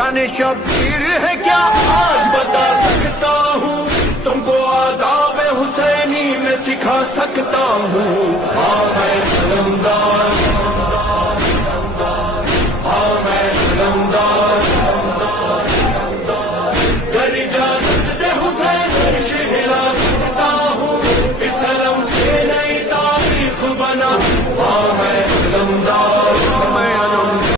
शान शब्बीर है क्या आज बता सकता हूँ, तुमको आदाब हुसैनी में सिखा सकता हूँ।